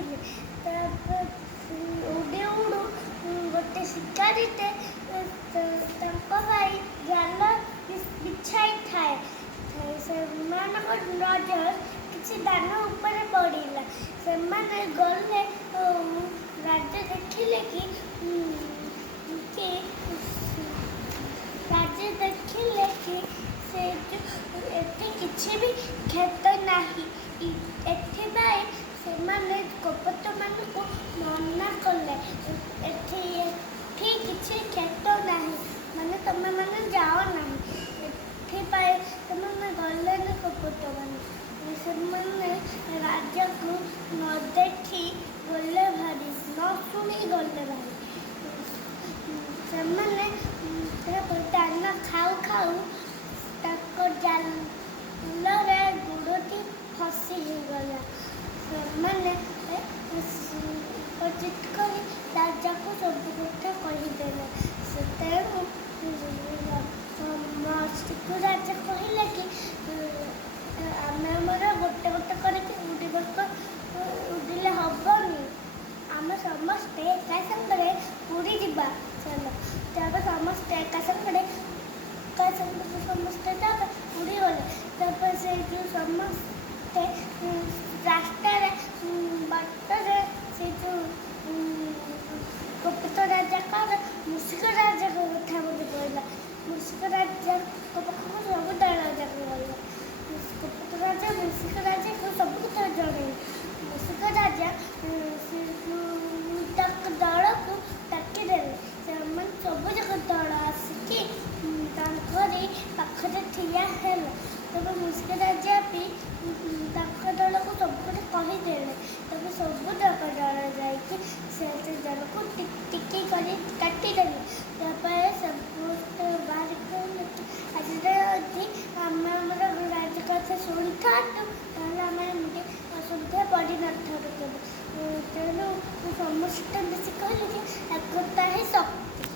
ଆସିଲେ। ଉଡ଼ି ଉଡ଼ୁ ଗୋଟେ ଶିକାରୀଟେ ତାଙ୍କ ପାଇଁ ଜାଲ ବିଛାଇଥାଏ। ସେମାନଙ୍କ ନଜର କିଛି ଦାନ ଉପରେ ପଡ଼ିଲା। ସେମାନେ ଗଲେ ରାଜା ଦେଖିଲେ କି ଏଠି କିଛି ବି କ୍ଷତ ନାହିଁ। ଏଥିପାଇଁ ସେମାନେ କପଟମାନଙ୍କୁ ମନା କଲେ, ଏଠି କିଛି କ୍ଷତ ନାହିଁ, ମାନେ ତମେମାନେ ଯାଅ ନାହିଁ। ଏଥିପାଇଁ ସେମାନେ ଗଲେନି କପଟମାନେ। ସେମାନେ ରାଜାକୁ ନ ଦେଖି ଗଲେ ଭାରି, ନ ଶୁଣି ଗଲେ ଭାରି। ସେମାନେ ଦାନା ଖାଉ ଖାଉ ତାଙ୍କ ଜାଲରେ ଗୋଡ଼ଟି ଫସି ହେଇଗଲା। ସେମାନେ ଜିଦ୍ କରି ରାଜାକୁ ସବୁ କଥା କହିଦେଲେ। ତେଣୁ ରାଜା କହିଲେ କି ଆମେ ଆମର ଗୋଟେ ଗୋଟେ କରିକି ଉଡ଼ିଲେ ହବନି, ଆମେ ସମସ୍ତେ ଏକା ସାଙ୍ଗରେ ଉଡ଼ି ଯିବା। ଚାଲ, ତାପରେ ସମସ୍ତେ ଏକା ସାଙ୍ଗରେ ଉଡ଼ିଗଲେ। ତାପରେ ସେ ଯେଉଁ ସମସ୍ତେ ରାସ୍ତାରେ ବାଟରେ ସେ ଯେଉଁ କପଟ ରାଜାଙ୍କର ମୂଷିକ ରାଜାଙ୍କ କଥା ମନେ ପଡ଼ିଲା। ମୂଷିକ ରାଜାଙ୍କ ପାଖକୁ ସବୁ ଦଳ ଯାକ ଗଲେ। କପଟ ରାଜା ମୂଷିକ ରାଜାକୁ ସବୁ କଥା ଜଣେଇଲେ। ମୂଷିକ ରାଜା ତାଙ୍କ ଦଳକୁ ଡାକିଦେଲେ। ସେମାନେ ସବୁ ଯାକ ଦଳ ଆସିକି ତାଙ୍କରି ପାଖରେ ଠିଆ ହେଲେ। ତେବେ ମୂଷିକ ରାଜା ବି ତାଙ୍କ ଦଳକୁ ସବୁ କଥା କହିଦେଲେ। ତେବେ ସବୁ ଦଳ ଯାଇକି ସେ ଦଳକୁ ଟିକି କରି କାଟିଦେଲେ। ତାପରେ ସମସ୍ତେ ବାହାରିକି ଆଜି ଯଦି ଆମେ ଆମର ରାଜ କଥା ଶୁଣିଥାନ୍ତୁ, ତାହେଲେ ଆମେ ଏମିତି ଅସୁବିଧା ପଡ଼ିନଥାନ୍ତୁ କେବେ। ତେଣୁ ସମସ୍ତେ ମିଶି କହିଲେ କି ଏକତା ହିଁ ଶକ୍ତି।